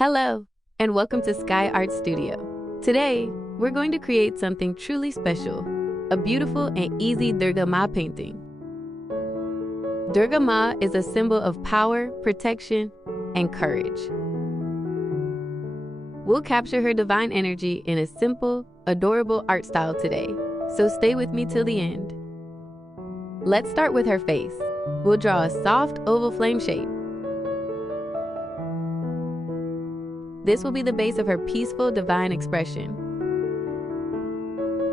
Hello, and welcome to Skye Art Studio. Today, we're going to create something truly special, a beautiful and easy Durga Maa painting. Durga Maa is a symbol of power, protection, and courage. We'll capture her divine energy in a simple, adorable art style today, so stay with me till the end. Let's start with her face. We'll draw a soft oval flame shape. This will be the base of her peaceful, divine expression.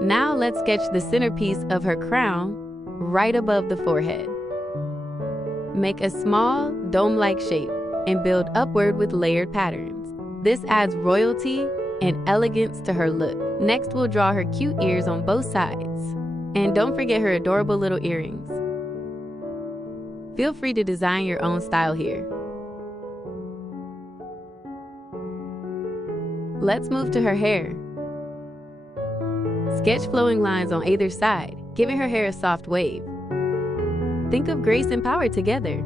Now let's sketch the centerpiece of her crown right above the forehead. Make a small, dome-like shape and build upward with layered patterns. This adds royalty and elegance to her look. Next, we'll draw her cute ears on both sides. And don't forget her adorable little earrings. Feel free to design your own style here. Let's move to her hair. Sketch flowing lines on either side, giving her hair a soft wave. Think of grace and power together.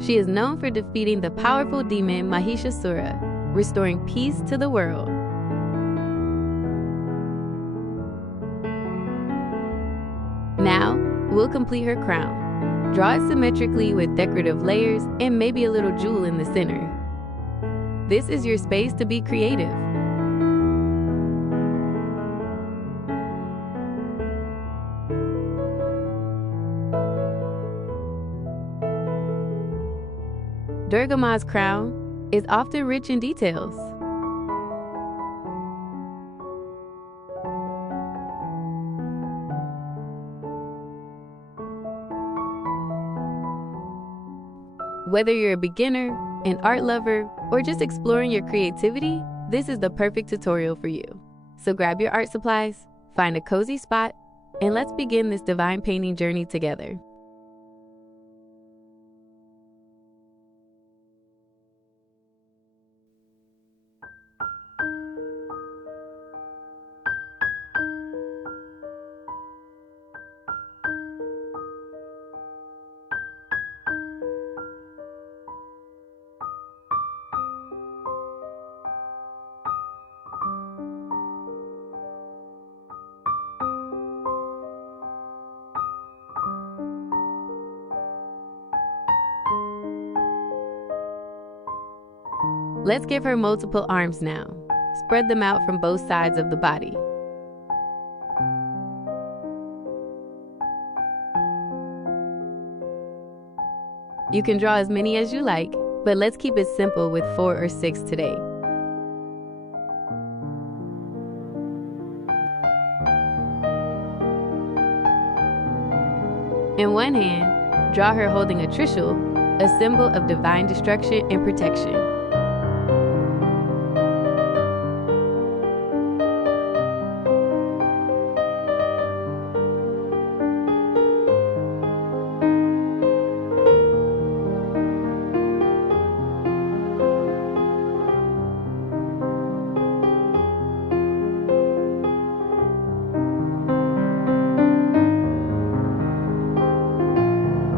She is known for defeating the powerful demon Mahishasura, restoring peace to the world. Now, we'll complete her crown. Draw it symmetrically with decorative layers and maybe a little jewel in the center. This is your space to be creative. Durga Maa's crown is often rich in details. Whether you're a beginner, an art lover, or just exploring your creativity, this is the perfect tutorial for you. So grab your art supplies, find a cozy spot, and let's begin this divine painting journey together. Let's give her multiple arms now. Spread them out from both sides of the body. You can draw as many as you like, but let's keep it simple with 4 or 6 today. In one hand, draw her holding a trishul, a symbol of divine destruction and protection.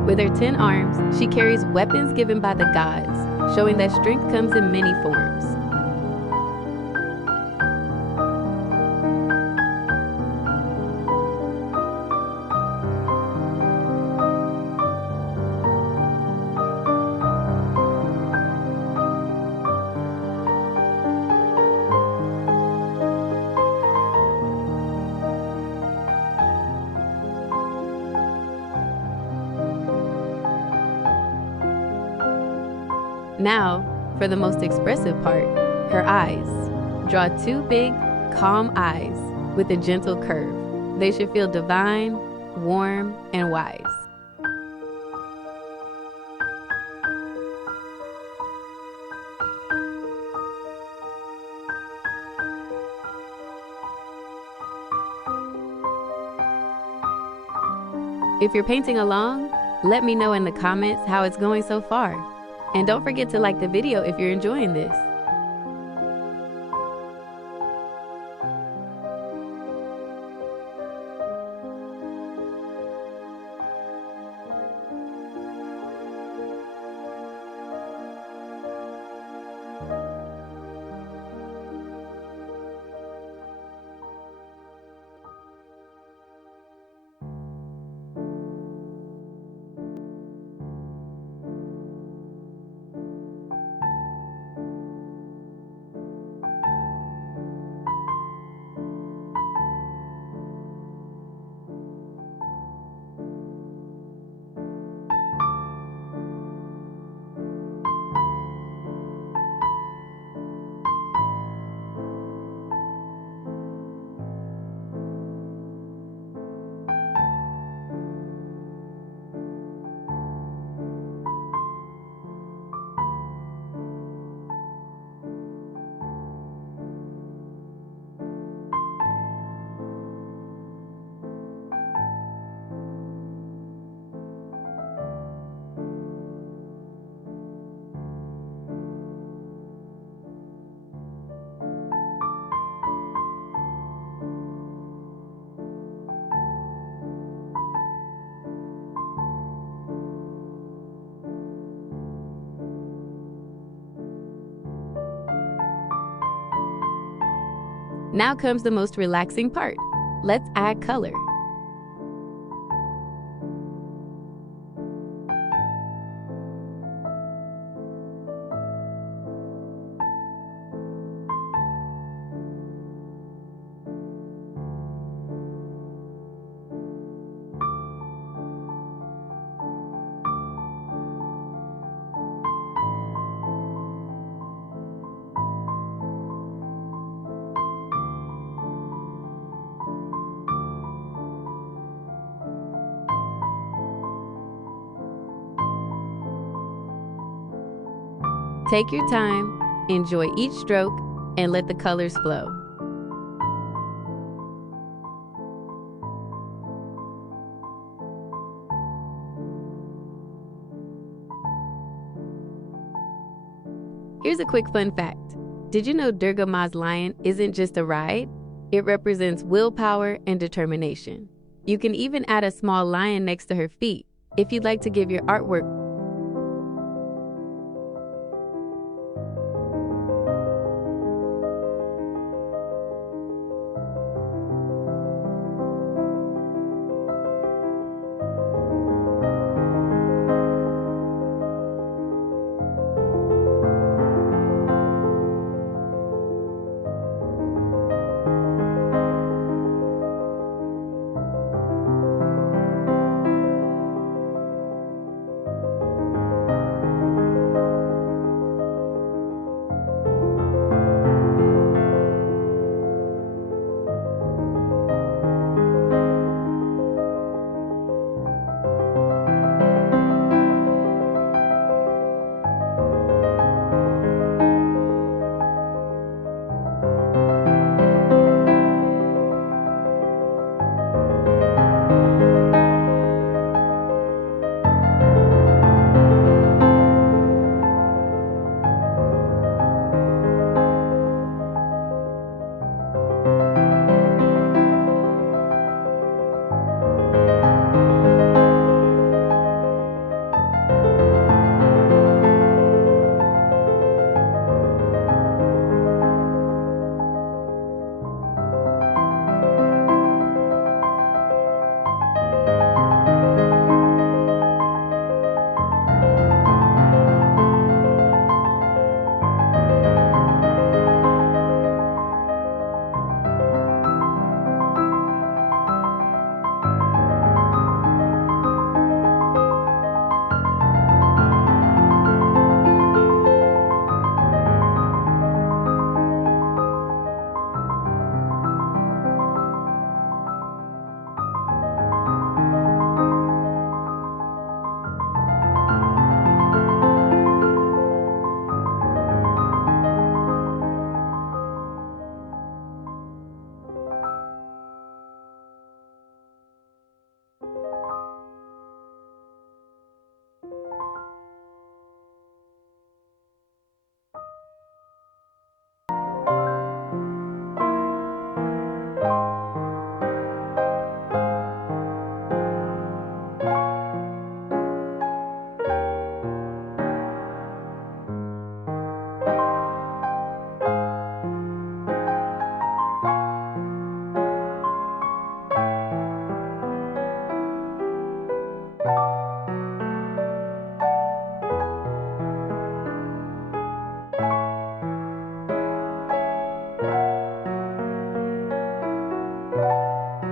With her 10 arms, she carries weapons given by the gods, showing that strength comes in many forms. Now, for the most expressive part, her eyes. Draw 2 big, calm eyes with a gentle curve. They should feel divine, warm, and wise. If you're painting along, let me know in the comments how it's going so far. And don't forget to like the video if you're enjoying this. Now comes the most relaxing part. Let's add color. Take your time, enjoy each stroke, and let the colors flow. Here's a quick fun fact. Did you know Durga Maa's lion isn't just a ride? It represents willpower and determination. You can even add a small lion next to her feet if you'd like to give your artwork .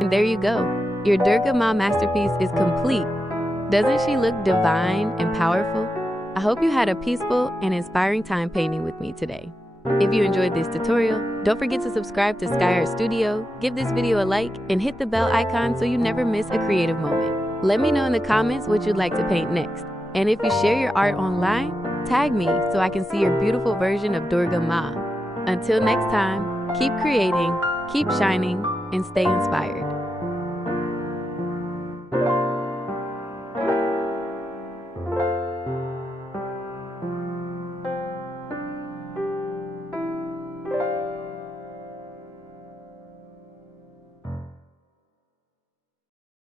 And there you go. Your Durga Maa masterpiece is complete. Doesn't she look divine and powerful? I hope you had a peaceful and inspiring time painting with me today. If you enjoyed this tutorial, don't forget to subscribe to Skye Studio, give this video a like, and hit the bell icon so you never miss a creative moment. Let me know in the comments what you'd like to paint next. And if you share your art online, tag me so I can see your beautiful version of Durga Maa. Until next time, keep creating, keep shining, and stay inspired.